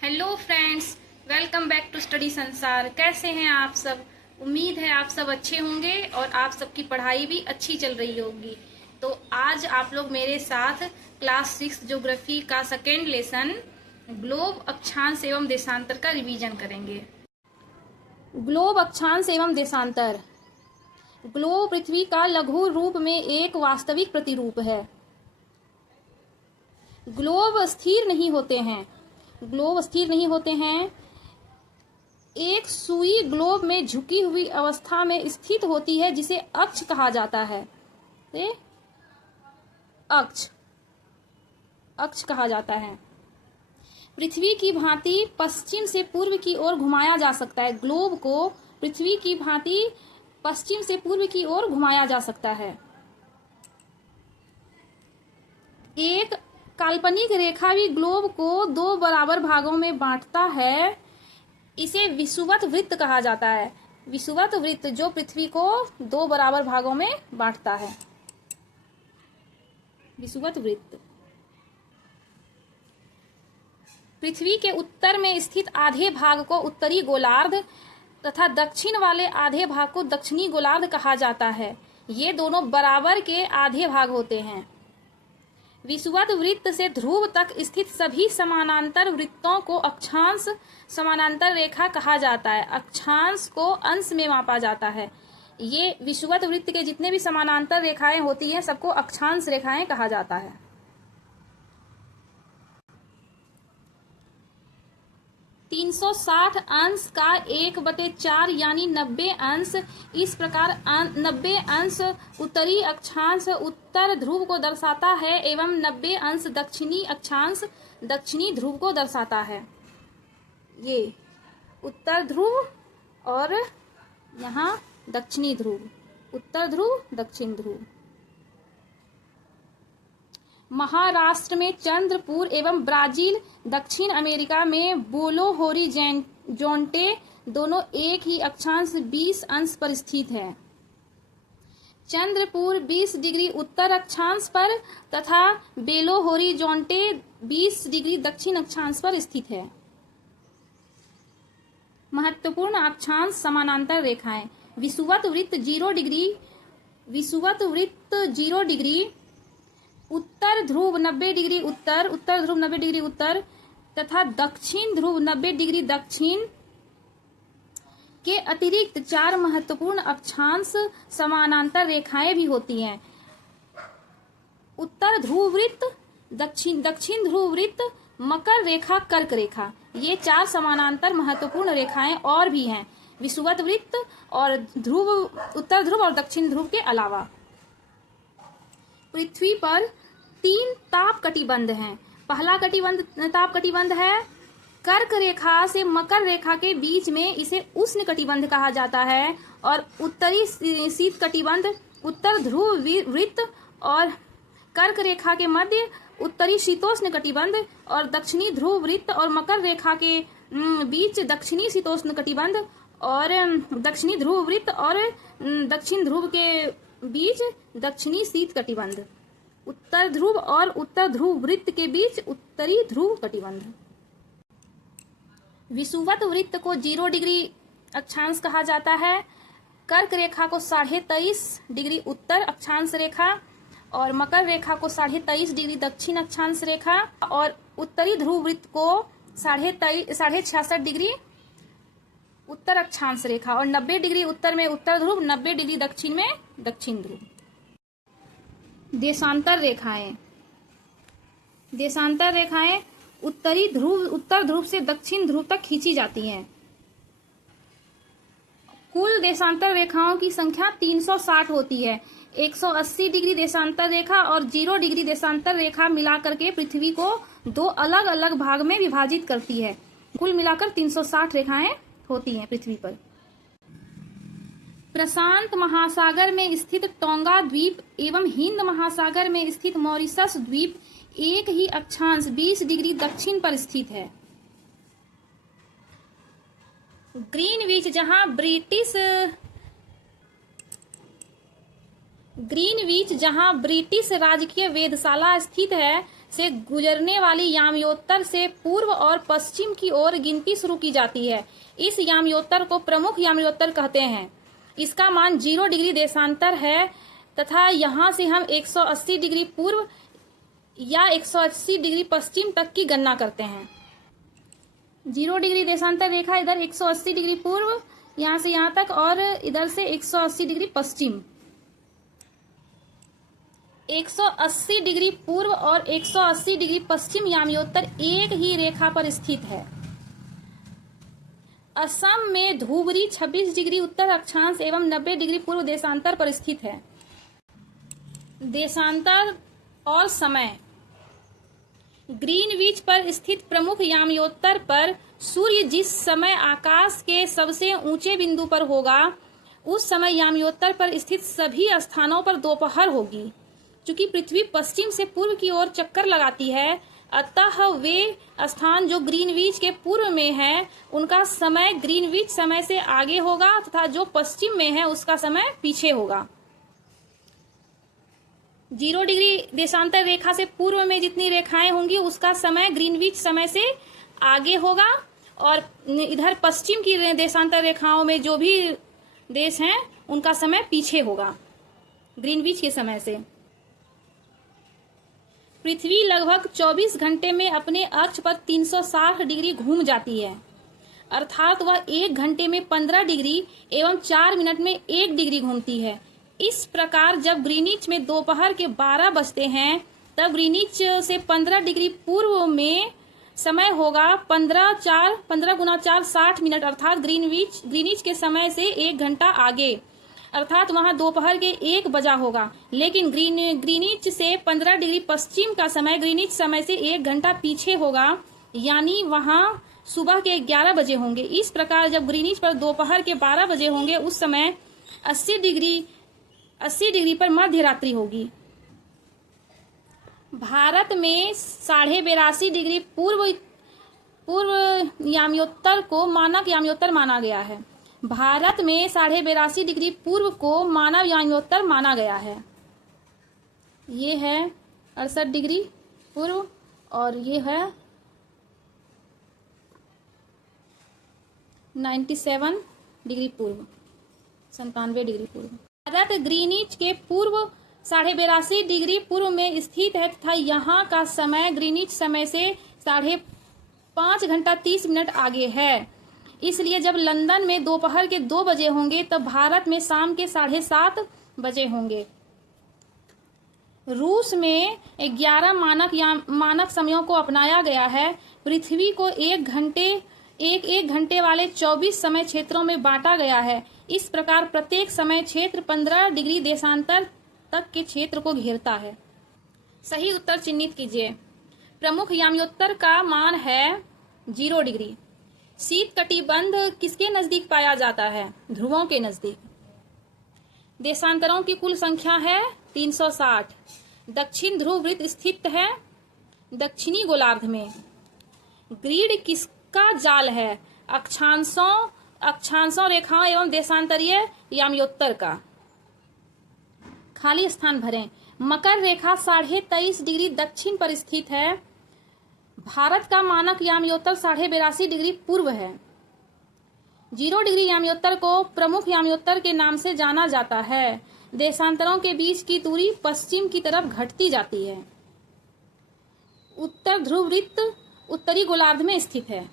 Hello friends, welcome back to study Sansar. कैसे हैं आप सब? उम्मीद है आप सब अच्छे होंगे और आप सबकी पढ़ाई भी अच्छी चल रही होगी। तो आज आप लोग मेरे साथ क्लास 6 ज्योग्राफी का सेकेंड लेसन ग्लोब अक्षांश एवं देशांतर का रिवीजन करेंगे। ग्लोब अक्षांश एवं देशांतर। ग्लोब पृथ्वी का लघु रूप में एक वास्तविक प्रतिरूप है। ग्लोब स्थिर नहीं होते हैं। ग्लोब स्थिर नहीं होते हैं। एक सुई ग्लोब में झुकी हुई अवस्था में स्थित होती है जिसे अक्ष कहा जाता है। अक्ष अक्ष कहा जाता है। पृथ्वी की भांति पश्चिम से पूर्व की ओर घुमाया जा सकता है। ग्लोब को पृथ्वी की भांति पश्चिम से पूर्व की ओर घुमाया जा सकता है। एक काल्पनिक रेखा भी ग्लोब को दो बराबर भागों में बांटता है। इसे विषुवत वृत्त कहा जाता है। विषुवत वृत्त जो पृथ्वी को दो बराबर भागों में बांटता है। विषुवत वृत्त। पृथ्वी के उत्तर में स्थित आधे भाग को उत्तरी गोलार्ध तथा दक्षिण वाले आधे भाग को दक्षिणी गोलार्ध कहा जाता है। ये दोनों बराबर के आधे भाग होते हैं। विषुवत वृत्त से ध्रुव तक स्थित सभी समानांतर वृत्तों को अक्षांश समानांतर रेखा कहा जाता है। अक्षांश को अंश में मापा जाता है। ये विषुवत वृत्त के जितने भी समानांतर रेखाएं होती हैं सबको अक्षांश रेखाएं कहा जाता है। 360 अंश का 1/4 यानी 90 अंश। इस प्रकार 90 अंश उत्तरी अक्षांश उत्तर ध्रुव को दर्शाता है एवं 90 अंश दक्षिणी अक्षांश दक्षिणी ध्रुव को दर्शाता है। ये उत्तर ध्रुव और यहाँ दक्षिणी ध्रुव, उत्तर ध्रुव दक्षिण ध्रुव। महाराष्ट्र में चंद्रपुर एवं ब्राजील, दक्षिण अमेरिका में बोलो होरिज़ोंटे दोनों एक ही अक्षांश 20 अंश पर स्थित है। चंद्रपुर 20 डिग्री उत्तर अक्षांश पर तथा बेलो होरिज़ोंटे 20 डिग्री दक्षिण अक्षांश पर स्थित है। महत्वपूर्ण अक्षांश समानांतर रेखाएं। विषुवत वृत्त 0 डिग्री, विषुवत वृत्त 0 डिग्री, उत्तर ध्रुव 90 डिग्री उत्तर, उत्तर ध्रुव 90 डिग्री उत्तर तथा दक्षिण ध्रुव 90 डिग्री दक्षिण के अतिरिक्त 4 महत्वपूर्ण अक्षांश समानांतर रेखाएं भी होती हैं। उत्तर ध्रुव वृत्त, दक्षिण ध्रुव वृत्त, मकर रेखा, कर्क रेखा, ये 4 समानांतर महत्वपूर्ण रेखाएं और भी हैं विषुवत वृत्त और ध्रुव, उत्तर ध्रुव और दक्षिण ध्रुव के अलावा। पृथ्वी पर 3 ताप कटिबंध हैं। पहला ताप कटिबंध है कर्क रेखा से मकर रेखा के बीच में, इसे उष्ण कटिबंध कहा जाता है। और उत्तरी शीत कटिबंध उत्तर ध्रुव वृत्त और कर्क रेखा के मध्य उत्तरी शीतोष्ण कटिबंध और दक्षिणी ध्रुव वृत्त और मकर रेखा के बीच दक्षिणी शीतोष्ण कटिबंध और दक्षिणी ध्रुव वृत्त और दक्षिण ध्रुव के बीच दक्षिणी शीत कटिबंध। उत्तर ध्रुव और उत्तर ध्रुव वृत्त के बीच उत्तरी ध्रुव कटिबंध। विषुवत वृत्त को 0 डिग्री अक्षांश कहा जाता है। कर्क रेखा को 23.5 डिग्री उत्तर अक्षांश रेखा और मकर रेखा को 23.5 डिग्री दक्षिण अक्षांश रेखा और उत्तरी ध्रुव वृत्त को 66.5 डिग्री उत्तर अक्षांश रेखा और 90 डिग्री उत्तर में उत्तर ध्रुव, 90 डिग्री दक्षिण में दक्षिण ध्रुव। देशांतर रेखाएं। देशांतर रेखाएं उत्तर ध्रुव से दक्षिण ध्रुव तक खींची जाती हैं। कुल देशांतर रेखाओं की संख्या 360 होती है। 180 डिग्री देशांतर रेखा और 0 डिग्री देशांतर रेखा मिलाकर के पृथ्वी को 2 अलग अलग भाग में विभाजित करती है। कुल मिलाकर 360 रेखाएं होती हैं पृथ्वी पर। प्रशांत महासागर में स्थित टोंगा द्वीप एवं हिंद महासागर में स्थित मॉरिशस द्वीप एक ही अक्षांश 20 डिग्री दक्षिण पर स्थित है। ग्रीनविच, जहां ग्रीनविच, जहां ब्रिटिश राजकीय वेधशाला स्थित है, से गुजरने वाली याम्योत्तर से पूर्व और पश्चिम की ओर गिनती शुरू की जाती है। इस याम्योत्तर को प्रमुख याम्योत्तर कहते हैं। इसका मान 0 डिग्री देशांतर है तथा यहाँ से हम 180 डिग्री पूर्व या 180 डिग्री पश्चिम तक की गणना करते हैं। 0 डिग्री देशांतर रेखा इधर 180 डिग्री पूर्व यहाँ से यहाँ तक और इधर से 180 डिग्री पश्चिम। 180 डिग्री पूर्व और 180 डिग्री पश्चिम याम्योत्तर एक ही रेखा पर स्थित है। असम में धुबरी 26 डिग्री उत्तर अक्षांश एवं 90 डिग्री पूर्व देशांतर पर स्थित है। देशांतर और समय। ग्रीनविच पर स्थित प्रमुख याम्योत्तर पर सूर्य जिस समय आकाश के सबसे ऊंचे बिंदु पर होगा, उस समय याम्योत्तर पर स्थित सभी स्थानों पर दोपहर होगी। चूंकि पृथ्वी पश्चिम से पूर्व की ओर चक्कर लगाती है, अतः वे स्थान जो ग्रीनविच के पूर्व में है, उनका समय ग्रीनविच समय से आगे होगा तथा जो पश्चिम में है उसका समय पीछे होगा। 0 डिग्री देशांतर रेखा से पूर्व में जितनी रेखाएं होंगी उसका समय ग्रीनविच समय से आगे होगा और इधर पश्चिम की देशांतर रेखाओं में जो भी देश हैं उनका समय पीछे होगा ग्रीनविच के समय से। पृथ्वी लगभग 24 घंटे में अपने अक्ष पर 360 डिग्री घूम जाती है, अर्थात वह 1 घंटे में 15 डिग्री एवं 4 मिनट में 1 डिग्री घूमती है। इस प्रकार जब ग्रीनिच में दोपहर के 12 बजते हैं, तब ग्रीनिच से 15 डिग्री पूर्व में समय होगा 15 गुना 4 60 मिनट, अर्थात ग्रीनिच के समय से 1 घंटा आगे, अर्थात वहां दोपहर के 1 बजा होगा। लेकिन ग्रीनिच से 15 डिग्री पश्चिम का समय ग्रीनिच समय से 1 घंटा पीछे होगा, यानी वहां सुबह के 11 बजे होंगे। इस प्रकार जब ग्रीनिच पर दोपहर के 12 बजे होंगे, उस समय 80 डिग्री पर मध्य रात्रि होगी। भारत में 82.5 डिग्री पूर्व याम्योत्तर को मानक याम्योत्तर माना गया है। भारत में 82.5 डिग्री पूर्व को मानव याम्योत्तर माना गया है। ये है 68 डिग्री पूर्व और ये है 97 डिग्री पूर्व, 97 डिग्री पूर्व। भारत ग्रीनिच के पूर्व 82.5 डिग्री पूर्व में स्थित है तथा यहाँ का समय ग्रीनिच समय से 5.5 घंटा 30 मिनट आगे है। इसलिए जब लंदन में दोपहर के 2 बजे होंगे, तब भारत में शाम के 7:30 बजे होंगे। रूस में 11 मानक समयों को अपनाया गया है। पृथ्वी को एक घंटे वाले 24 समय क्षेत्रों में बांटा गया है। इस प्रकार प्रत्येक समय क्षेत्र 15 डिग्री देशांतर तक के क्षेत्र को घेरता है। सही उत्तर चिन्हित कीजिए। प्रमुख याम्योत्तर का मान है 0 डिग्री। शीत कटिबंध किसके नजदीक पाया जाता है? ध्रुवों के नजदीक। देशांतरों की कुल संख्या है 360। दक्षिण ध्रुव वृत्त स्थित है दक्षिणी गोलार्ध में। ग्रीड किसका जाल है? अक्षांशों रेखाओं एवं देशांतरीय याम्योत्तर का। खाली स्थान भरें। मकर रेखा 23.5 डिग्री दक्षिण पर स्थित है। भारत का मानक याम्योत्तर 82.5 डिग्री पूर्व है। 0 डिग्री याम्योत्तर को प्रमुख याम्योत्तर के नाम से जाना जाता है। देशांतरों के बीच की दूरी पश्चिम की तरफ घटती जाती है। उत्तर ध्रुव वृत्त उत्तरी गोलार्ध में स्थित है।